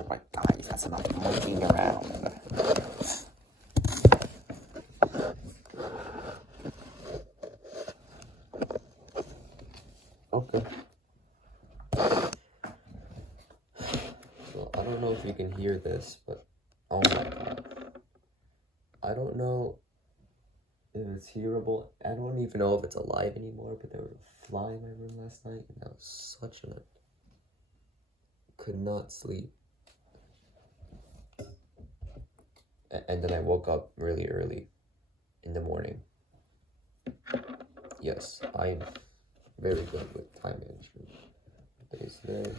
Oh my god, that's enough monkeying around. Okay. So I don't know if you can hear this, but oh my god. I don't know if it's hearable. I don't even know if it's alive anymore, but there was a fly in my room last night, and that was such a... Could not sleep. And then I woke up really early in the morning. Yes, I'm very good with time management. What day is today?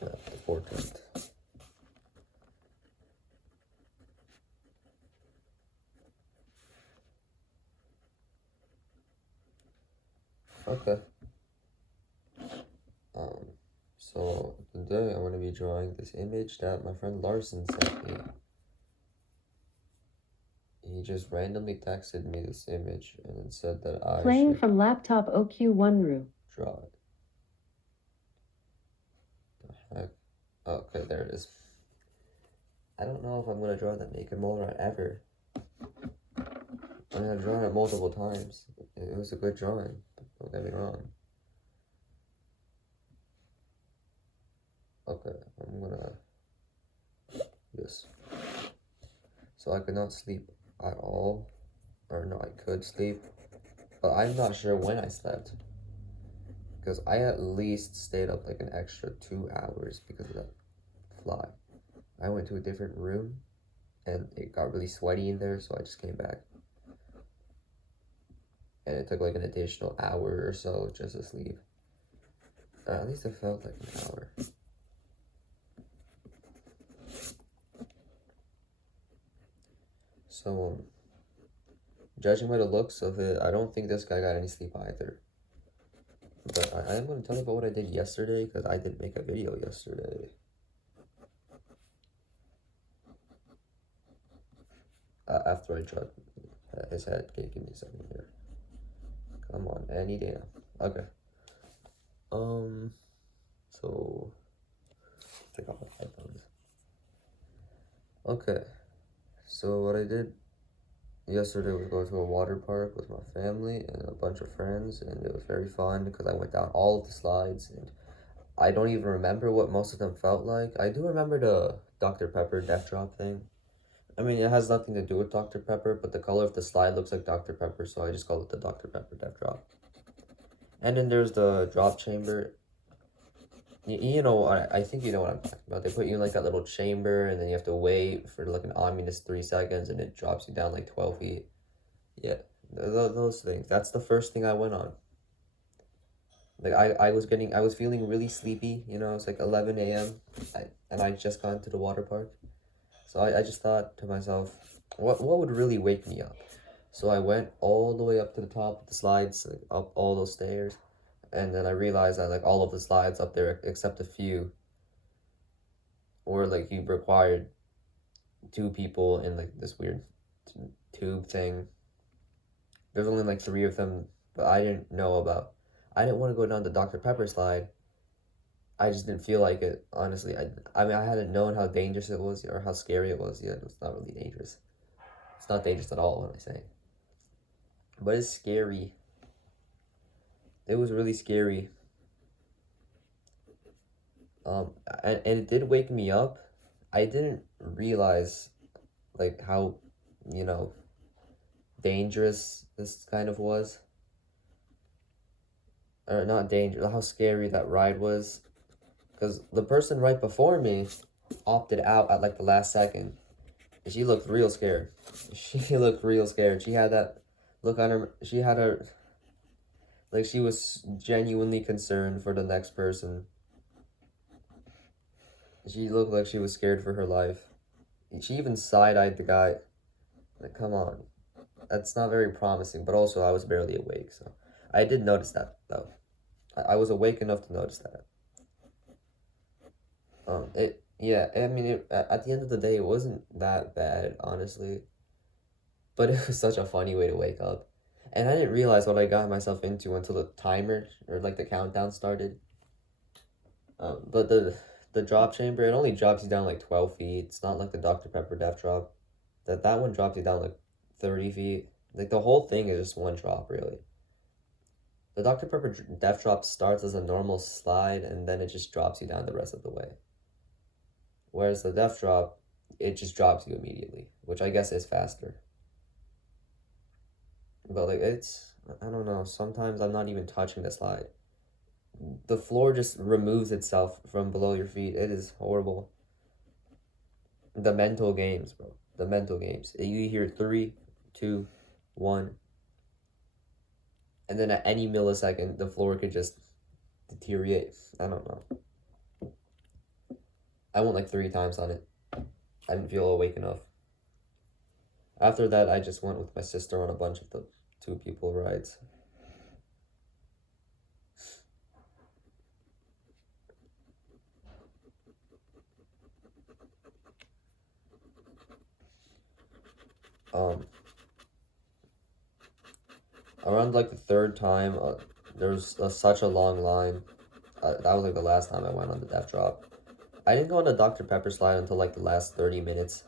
The 14th. Okay. So today I'm going to be drawing this image that my friend Larson sent me. He just randomly texted me this image and then said that I Playing should from laptop OQ1 room. draw it. The heck? Okay, there it is. I don't know if I'm going to draw that naked mole rat ever. I mean, I've drawn it multiple times. It was a good drawing, don't get me wrong. Okay, I'm gonna... Yes. So I could not sleep at all. Or no, I could sleep. But I'm not sure when I slept. Because I at least stayed up like an extra 2 hours because of that fly. I went to a different room and it got really sweaty in there, so I just came back. And it took like an additional hour or so just to sleep. At least it felt like an hour. So, judging by the looks of it, I don't think this guy got any sleep either. But I am going to tell you about what I did yesterday, because I did make a video yesterday. After I drew his head. Okay, give me a second here. Come on, any day now. Okay. So, take off my headphones. Okay. So what I did yesterday was go to a water park with my family and a bunch of friends, and it was very fun because I went down all of the slides, and I don't even remember what most of them felt like. I do remember the Dr. Pepper death drop thing. I mean, it has nothing to do with Dr. Pepper, but the color of the slide looks like Dr. Pepper, so I just call it the Dr. Pepper death drop. And then there's the drop chamber. You know, I think you know what I'm talking about. They put you in like that little chamber, and then you have to wait for like an ominous 3 seconds, and it drops you down like 12 feet. Yeah, those things. That's the first thing I went on. Like I was feeling really sleepy. You know, it's like 11 a.m. And I just got into the water park, so I just thought to myself, what would really wake me up? So I went all the way up to the top of the slides, like, up all those stairs. And then I realized that like all of the slides up there, except a few, were like you required 2 people in like this weird tube thing. There's only like 3 of them, but I didn't know about. I didn't want to go down the Dr. Pepper slide. I just didn't feel like it, honestly. I mean, I hadn't known how dangerous it was or how scary it was yet. It's not really dangerous. It's not dangerous at all, what I say. But it's scary. It was really scary. And it did wake me up. I didn't realize, like, how, you know, dangerous this kind of was. Or not dangerous, how scary that ride was. Because the person right before me opted out at, like, the last second. And she looked real scared. She looked real scared. She had that look on her, she had her, like, she was genuinely concerned for the next person. She looked like she was scared for her life. She even side-eyed the guy. Like, come on. That's not very promising, but also I was barely awake, so... I did notice that, though. I was awake enough to notice that. Yeah, I mean, at the end of the day, it wasn't that bad, honestly. But it was such a funny way to wake up. And I didn't realize what I got myself into until the timer or like the countdown started. But the drop chamber, it only drops you down like 12 feet. It's not like the Dr. Pepper death drop. That one drops you down like 30 feet. Like the whole thing is just one drop, really. The Dr. Pepper death drop starts as a normal slide and then it just drops you down the rest of the way. Whereas the death drop, it just drops you immediately, which I guess is faster. But like I don't know, sometimes I'm not even touching the slide. The floor just removes itself from below your feet. It is horrible. The mental games, bro. The mental games. You hear three, two, one, and then at any millisecond, the floor could just deteriorate. I don't know. I went like 3 times on it. I didn't feel awake enough. After that, I just went with my sister on a bunch of the 2 people rides. Around like the 3rd time, there was such a long line. That was like the last time I went on the death drop. I didn't go on the Dr. Pepper slide until like the last 30 minutes.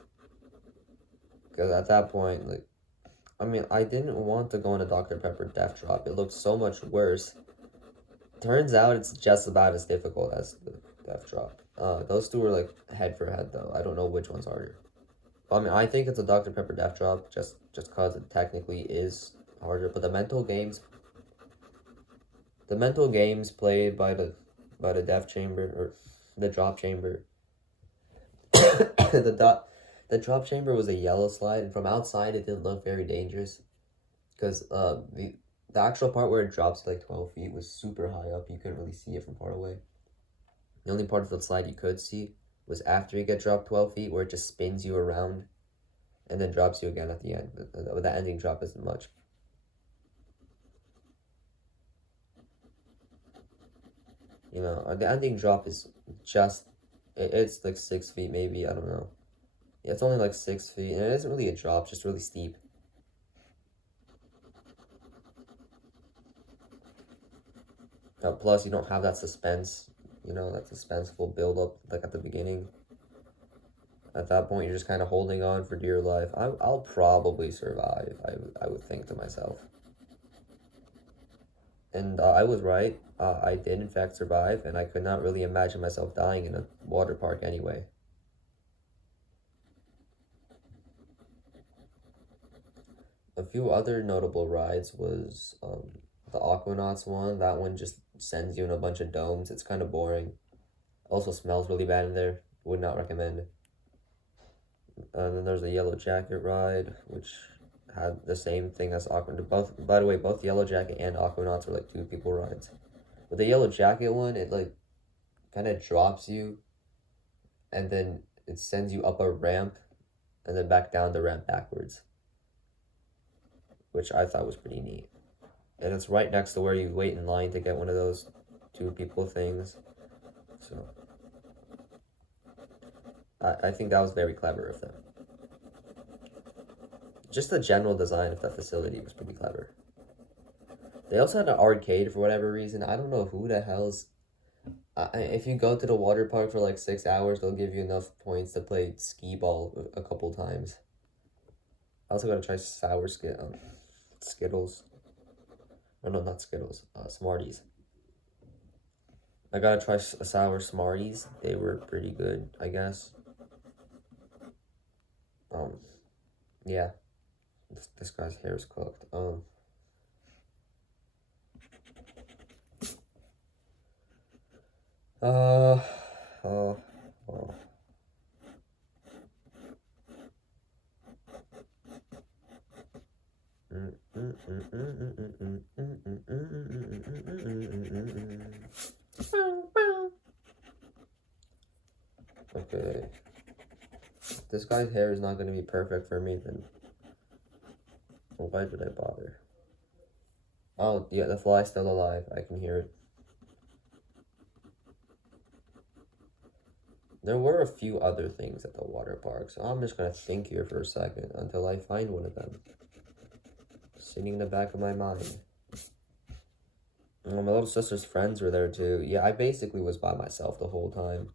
Because at that point, like, I mean, I didn't want to go on a Dr. Pepper death drop. It looked so much worse. Turns out it's just about as difficult as the death drop. Those two were like head for head though. I don't know which one's harder. I mean, I think it's a Dr. Pepper death drop just cause it technically is harder. But the mental games played by the death chamber or the drop chamber. The drop chamber was a yellow slide, and from outside it didn't look very dangerous, because the actual part where it drops like 12 feet was super high up. You couldn't really see it from far away. The only part of the slide you could see was after you get dropped 12 feet, where it just spins you around, and then drops you again at the end. But the ending drop isn't much. You know, the ending drop is just it's like 6 feet maybe. I don't know. Yeah, it's only like 6 feet, and it isn't really a drop, it's just really steep. Plus, you don't have that suspense, that suspenseful build up like at the beginning. At that point, you're just kind of holding on for dear life. I'll probably survive, I would think to myself. And I was right. I did, in fact, survive, and I could not really imagine myself dying in a water park anyway. A few other notable rides was the Aquanauts one. That one just sends you in a bunch of domes. It's kind of boring. Also smells really bad in there. Would not recommend. And then there's the Yellow Jacket ride, which had the same thing as Aquanaut. Both, by the way, both Yellow Jacket and Aquanauts were like 2 people rides. But the Yellow Jacket one, it like kind of drops you, and then it sends you up a ramp, and then back down the ramp backwards, which I thought was pretty neat. And it's right next to where you wait in line to get one of those 2 people things. So I think that was very clever of them. Just the general design of that facility was pretty clever. They also had an arcade for whatever reason. I don't know who the hell's. If you go to the water park for like 6 hours, they'll give you enough points to play skee ball a couple times. I also gotta try Skittles. Oh no, not Skittles. Smarties. I gotta try sour Smarties. They were pretty good, I guess. Yeah. This guy's hair is cooked. Uh, uh, uh. Okay. If this guy's hair is not going to be perfect for me, then why did I bother? Oh, yeah, the fly's still alive. I can hear it. There were a few other things at the water park, so I'm just going to think here for a second until I find one of them. sitting in the back of my mind. And my little sister's friends were there too. Yeah, I basically was by myself the whole time.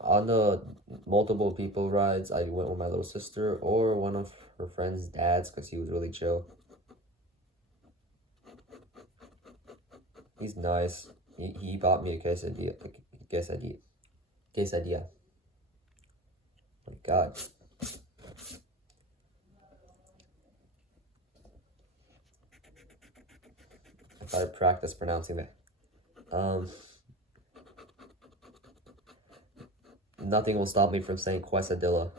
On the multiple people rides, I went with my little sister or one of her friend's dads because he was really chill. He's nice. He bought me a quesadilla. Quesadilla. Quesadilla. My God. If I practice pronouncing that. Nothing will stop me from saying quesadilla.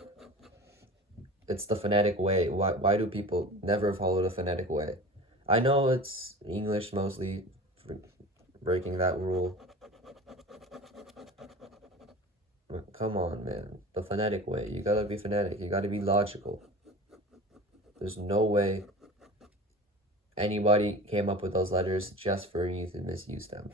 It's the phonetic way. Why do people never follow the phonetic way? I know it's English mostly for breaking that rule. But come on, man. The phonetic way. You gotta be phonetic. You gotta be logical. There's no way anybody came up with those letters just for you to misuse them.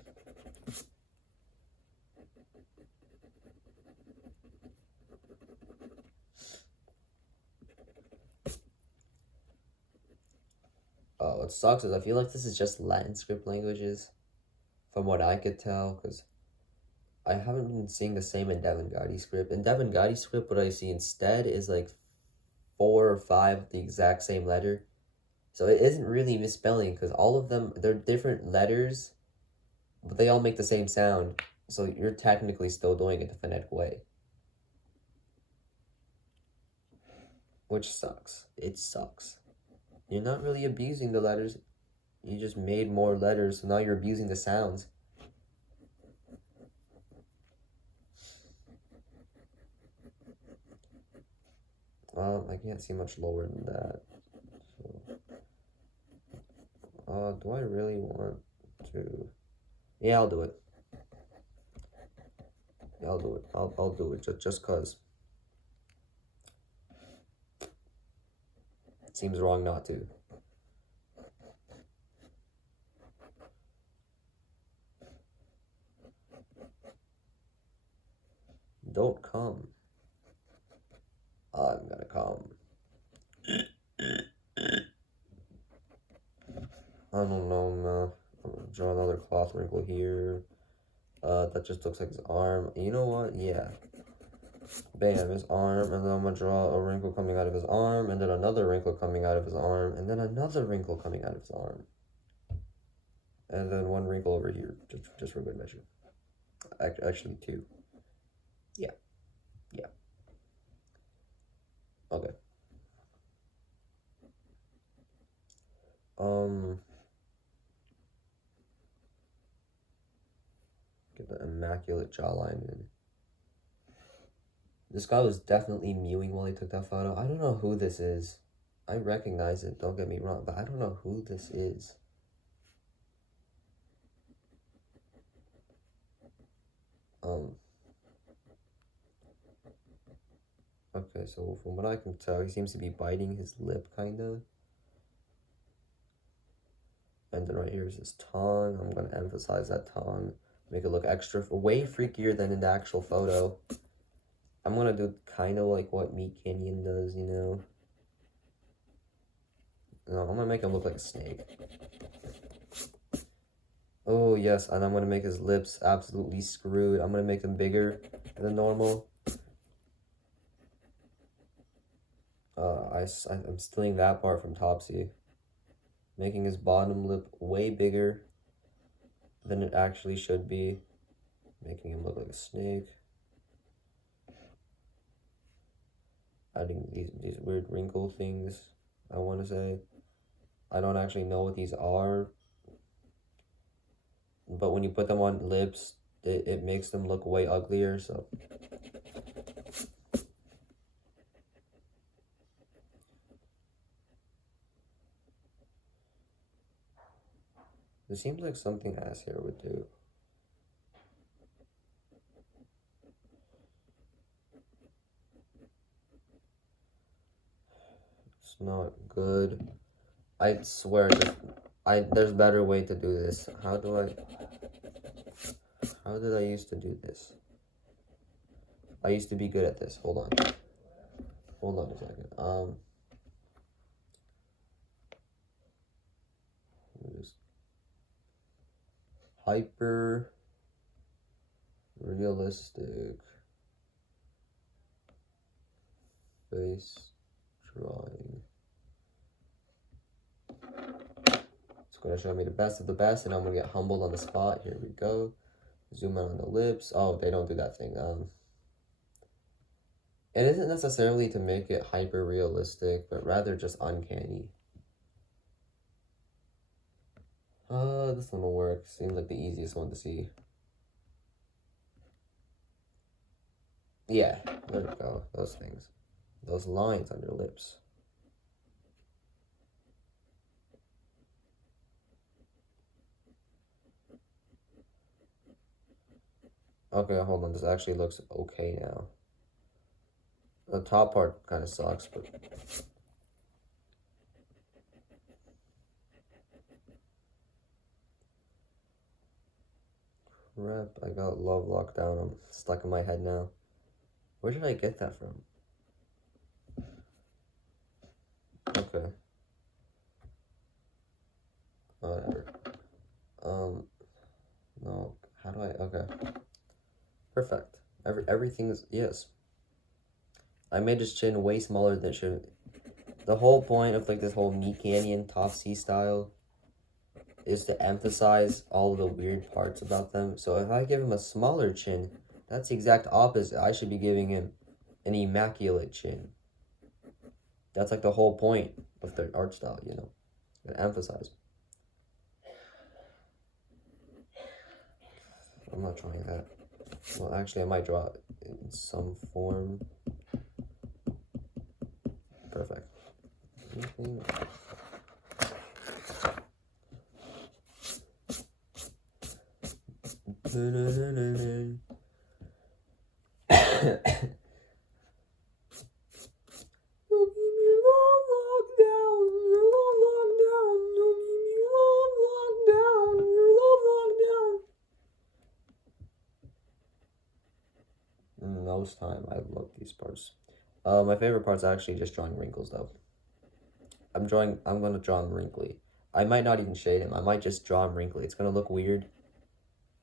What sucks is I feel like this is just Latin script languages, from what I could tell, because I haven't been seeing the same in Devin Gotti's script. In Devin Gotti's script, what I see instead is like 4 or 5 of the exact same letter. So it isn't really misspelling because all of them, they're different letters, but they all make the same sound. So you're technically still doing it the phonetic way. Which sucks. It sucks. You're not really abusing the letters. You just made more letters, so now you're abusing the sounds. I can't see much lower than that. So, do I really want to? Yeah, I'll do it. Yeah, I'll do it. I'll do it just cause. It seems wrong not to. Don't come. I'm gonna come. I don't know, man. I'm gonna draw another cloth wrinkle here. That just looks like his arm. You know what? Yeah. Bam, his arm, and then I'm gonna draw a wrinkle coming out of his arm, and then another wrinkle coming out of his arm, and then another wrinkle coming out of his arm. And then one wrinkle over here, just for good measure. Actually, 2. Yeah. Yeah. Okay. Get the immaculate jawline in. This guy was definitely mewing while he took that photo. I don't know who this is. I recognize it, don't get me wrong, but I don't know who this is. Okay, so from what I can tell, he seems to be biting his lip, kinda. And then right here is his tongue. I'm gonna emphasize that tongue. Make it look extra, way freakier than in the actual photo. I'm gonna do kind of like what Meat Canyon does, you know? No, I'm gonna make him look like a snake. Oh, yes, and I'm gonna make his lips absolutely screwed. I'm gonna make them bigger than normal. I'm stealing that part from Topsy. Making his bottom lip way bigger than it actually should be. Making him look like a snake. Adding these weird wrinkle things, I want to say. I don't actually know what these are. But when you put them on lips, it makes them look way uglier, so. This seems like something ass hair would do. It's not good. I swear, there's better way to do this. How did I used to do this? I used to be good at this. Hold on a second. hyper realistic face drawing. It's going to show me the best of the best, and I'm going to get humbled on the spot. Here we go. Zoom in on the lips. Oh, they don't do that thing. It isn't necessarily to make it hyper realistic, but rather just uncanny. This one will work. Seems like the easiest one to see. Yeah, there we go. Those things. Those lines on your lips. Okay, hold on. This actually looks okay now. The top part kind of sucks, but... Crap, I got love lockdown. I'm stuck in my head now. Where did I get that from? Okay. Whatever. No. How do I... Okay. Perfect. Everything's... Yes. I made his chin way smaller than it should. The whole point of, like, this whole meat canyon top C style is to emphasize all the weird parts about them. So if I give him a smaller chin, that's the exact opposite. I should be giving him an immaculate chin. That's like the whole point of their art style, you know, and emphasize. I'm not trying that. Well, actually, I might draw it in some form. Perfect. Most time I love these parts. My favorite part's actually just drawing wrinkles though. I'm gonna draw him wrinkly. I might not even shade him. I might just draw him wrinkly. It's gonna look weird.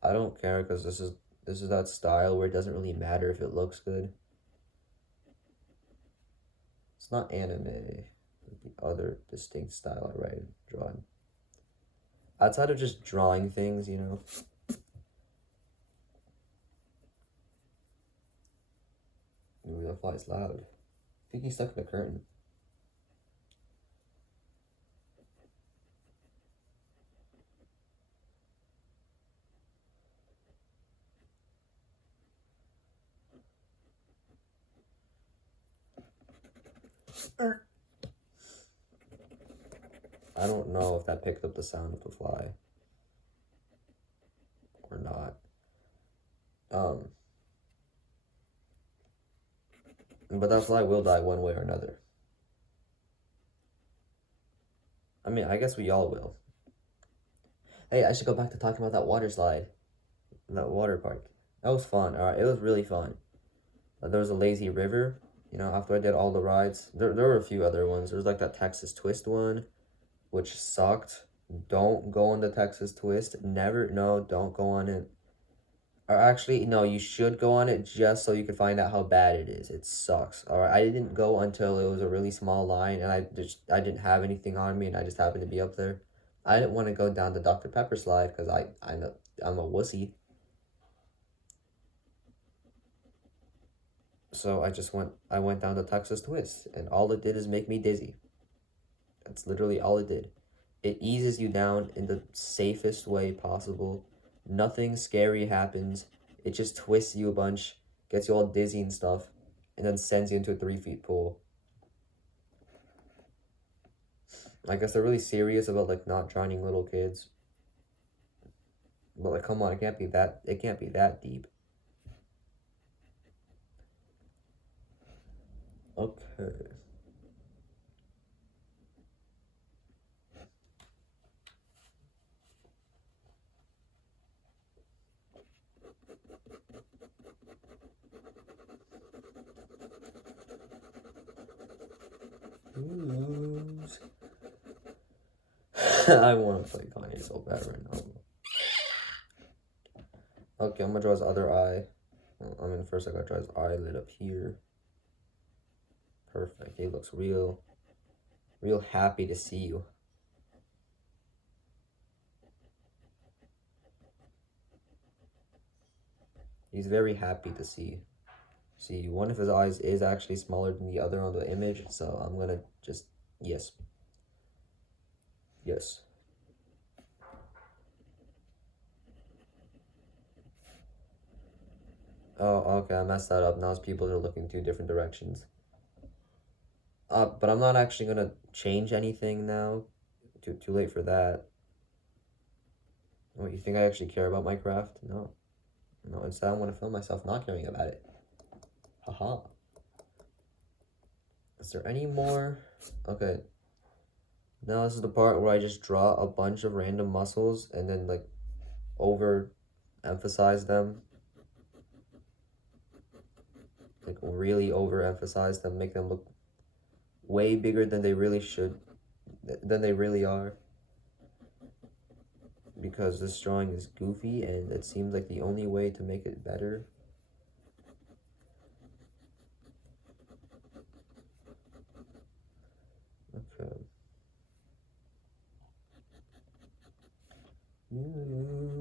I don't care because this is that style where it doesn't really matter if it looks good. It's not anime. The other distinct style I write drawing. Outside of just drawing things, you know. Ooh, that fly's loud. I think he's stuck in the curtain. I don't know if that picked up the sound of the fly or not. But that fly will die one way or another. I mean, I guess we all will. Hey, I should go back to talking about that water slide. That water park. That was fun. Alright, it was really fun. There was a lazy river. You know, after I did all the rides. There were a few other ones. There was like that Texas Twist one, which sucked. Don't go on the Texas Twist. Never, no, don't go on it. Or actually, no, you should go on it just so you can find out how bad it is. It sucks. Alright, I didn't go until it was a really small line and I didn't have anything on me and I just happened to be up there. I didn't want to go down the Dr. Pepper slide because I'm a wussy. So I went down the Texas Twist and all it did is make me dizzy. That's literally all it did. It eases you down in the safest way possible. Nothing scary happens. It just twists you a bunch, gets you all dizzy and stuff, and then sends you into a 3-foot pool. I guess they're really serious about like not drowning little kids. But like, come on, it can't be that deep. Okay. I want to play Kanye so bad right now. Okay, I'm gonna draw his other eye. First I gotta draw his eyelid up here. Perfect. He looks real happy to see you. He's very happy to see you. One of his eyes is actually smaller than the other on the image, so I'm gonna just, yes. Yes. Oh, okay, I messed that up. Now his pupils are looking two different directions. But I'm not actually gonna change anything now. Too late for that. What, you think I actually care about my craft? No. No, instead I want to film myself not caring about it. Haha. Is there any more? Okay. Now this is the part where I just draw a bunch of random muscles and then like over emphasize them. Like really overemphasize them, make them look way bigger than they really are. Because this drawing is goofy and it seems like the only way to make it better. Okay. You lose.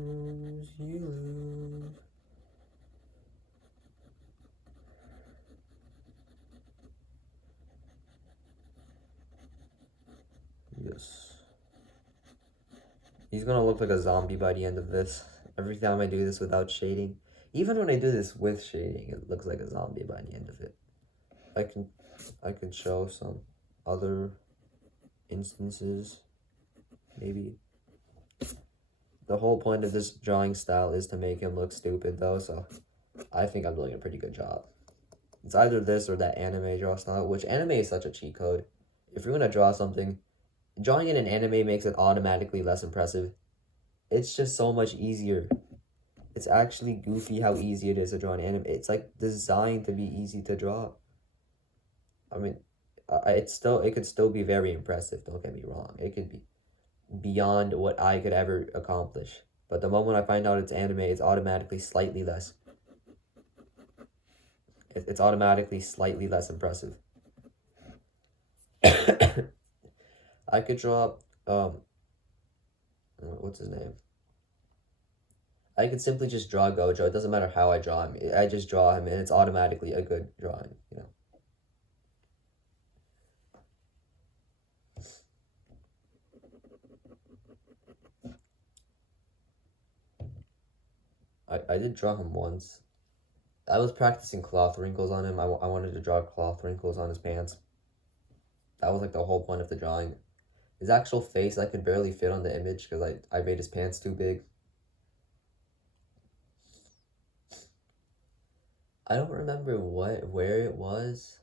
Yes. He's gonna look like a zombie by the end of this. Every time I do this without shading. Even when I do this with shading, it looks like a zombie by the end of it. I can show some other instances, maybe. The whole point of this drawing style is to make him look stupid though, so I think I'm doing a pretty good job. It's either this or that anime draw style, which anime is such a cheat code. If you're gonna draw something, drawing in an anime makes it automatically less impressive. It's just so much easier. It's actually goofy how easy it is to draw an anime. It's like designed to be easy to draw. I mean, it could still be very impressive. Don't get me wrong. It could be beyond what I could ever accomplish. But the moment I find out it's anime, it's automatically slightly less. It's automatically slightly less impressive. I could draw what's his name? I could simply just draw Gojo. It doesn't matter how I draw him. I just draw him, and it's automatically a good drawing. You know. I did draw him once. I was practicing cloth wrinkles on him. I wanted to draw cloth wrinkles on his pants. That was like the whole point of the drawing. His actual face I could barely fit on the image because I made his pants too big. I don't remember where it was.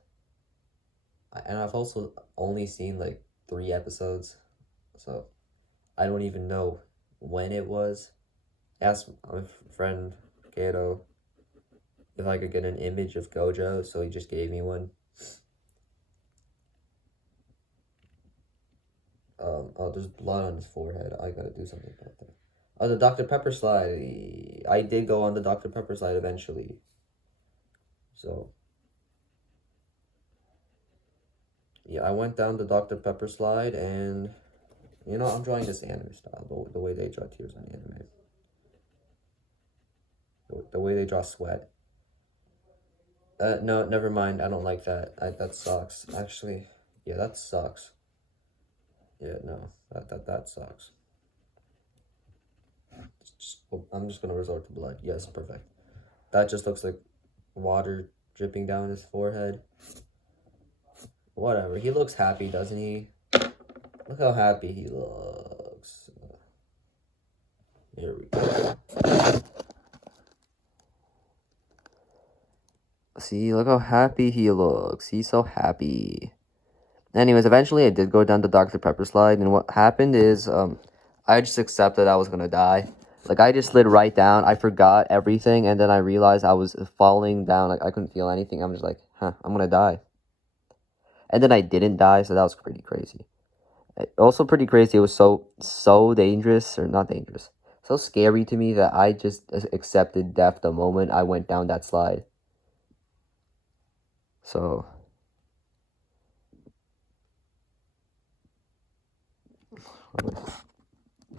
And I've also only seen like 3 episodes, so I don't even know when it was. I asked my friend Kato if I could get an image of Gojo, so he just gave me one. Oh, there's blood on his forehead. I gotta do something about that. Oh, the Dr. Pepper slide. I did go on the Dr. Pepper slide eventually. So, yeah, I went down the Dr. Pepper slide, and, I'm drawing this anime style, the way they draw tears on anime. The way they draw sweat. No, never mind. I don't like that. That sucks. Actually, yeah, that sucks. Yeah, no, that sucks. I'm just gonna resort to blood. Yes, perfect. That just looks like water dripping down his forehead. Whatever. He looks happy, doesn't he? Look how happy he looks. Here we go. See, look how happy he looks. He's so happy. Anyways, eventually I did go down the Dr. Pepper slide, and what happened is, I just accepted I was gonna die. Like, I just slid right down, I forgot everything, and then I realized I was falling down, like, I couldn't feel anything, I'm just like, I'm gonna die. And then I didn't die, so that was pretty crazy. Also pretty crazy, it was so dangerous, or not dangerous, so scary to me that I just accepted death the moment I went down that slide. So